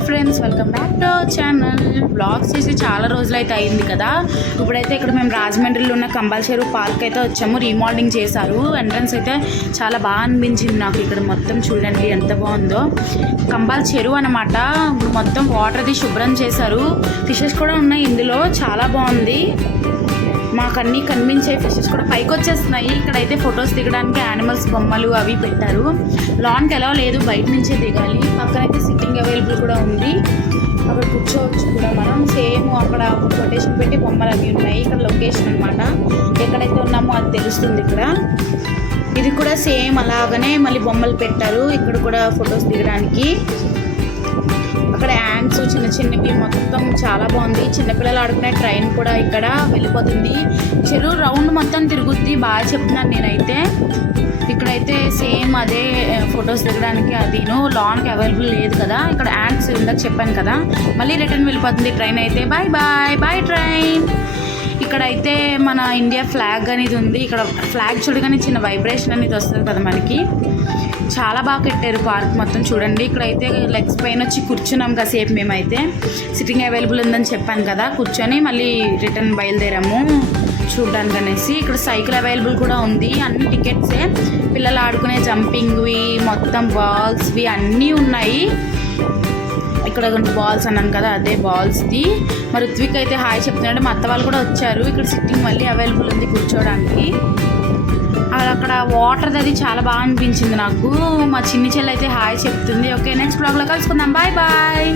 Hi friends, welcome back to our channel. Blogs చేసి చాలా రోజులైతే అయింది కదా. ఇప్పుడైతే ఇక్కడ మేము రాజమండ్రిలో ఉన్న కంబాల చెరువు పార్క్ అయితే వచ్చాము. రీమోడలింగ్ చేశారు. ఎంట్రన్స్ అయితే చాలా బాగా అనిపించింది నాకు. ఇక్కడ మొత్తం చూడండి ఎంత బాగుందో. కంబాల చెరువు అనమాట. ఇప్పుడు మొత్తం వాటర్ అది శుభ్రం చేశారు. ఫిషెస్ కూడా ఉన్నాయి ఇందులో. చాలా బాగుంది. మాకు అన్నీ కనిపించే ఫిషెస్ కూడా పైకి వచ్చేస్తున్నాయి. ఇక్కడైతే ఫొటోస్ దిగడానికి యానిమల్స్ బొమ్మలు అవి పెట్టారు. లాన్కి ఎలా లేదు, బయట నుంచే దిగాలి. పక్కనైతే సిట్టింగ్ అవైలబుల్ కూడా ఉంది. అక్కడ కూర్చోవచ్చు కూడా మనం. సేమ్ అక్కడ ఒక కొటేషన్ పెట్టి బొమ్మలు అవి ఉన్నాయి. ఇక్కడ లొకేషన్ అనమాట. ఎక్కడైతే ఉన్నామో అది తెలుస్తుంది ఇక్కడ. ఇది కూడా సేమ్ అలాగనే మళ్ళీ బొమ్మలు పెట్టారు. ఇక్కడ కూడా ఫొటోస్ దిగడానికి. అక్కడ యాండ్స్ చిన్న చిన్నవి మొత్తం చాలా బాగుంది. చిన్నపిల్లలు ఆడుకునే ట్రైన్ కూడా ఇక్కడ వెళ్ళిపోతుంది. చెరువు రౌండ్ మొత్తం తిరుగుద్ది. బాగా చెప్తున్నాను నేనైతే. ఇక్కడైతే సేమ్ అదే ఫొటోస్ దిగడానికి అదిను. లాన్కి అవైలబుల్ లేదు కదా. ఇక్కడ యాండ్స్ ఇందాక చెప్పాను కదా. మళ్ళీ రిటర్న్ వెళ్ళిపోతుంది ట్రైన్ అయితే. Bye bye bye train. ఇక్కడైతే మన ఇండియా ఫ్లాగ్ అనేది ఉంది. ఇక్కడ ఫ్లాగ్ చూడగానే చిన్న వైబ్రేషన్ అనేది వస్తుంది కదా మనకి. చాలా బాగా కట్టారు పార్క్ మొత్తం చూడండి. ఇక్కడైతే లెగ్స్ పైన వచ్చి కూర్చున్నాం కాసేపు. మేమైతే సిట్టింగ్ అవైలబుల్ ఉందని చెప్పాను కదా. కూర్చొని మళ్ళీ రిటర్న్ బయలుదేరాము చూడడానికి అనేసి. ఇక్కడ సైకిల్ అవైలబుల్ కూడా ఉంది. అన్ని టికెట్సే. పిల్లలు ఆడుకునే జంపింగ్వి మొత్తం బాల్స్వి అన్నీ ఉన్నాయి. ఇక్కడ బాల్స్ అన్నాను కదా, అదే బాల్స్ది. మరి ఋత్విక్ అయితే హాయ్ చెప్తున్నాడు. మా అత్త వాళ్ళు కూడా వచ్చారు. ఇక్కడ సిట్టింగ్ మళ్ళీ అవైలబుల్ ఉంది కూర్చోడానికి. అక్కడ వాటర్ అది చాలా బాగా అనిపించింది నాకు. మా చిన్ని చెల్లి అయితే హాయ్ చెప్తుంది. ఓకే, నెక్స్ట్ బ్లాగ్లో కలుసుకుందాం. Bye bye.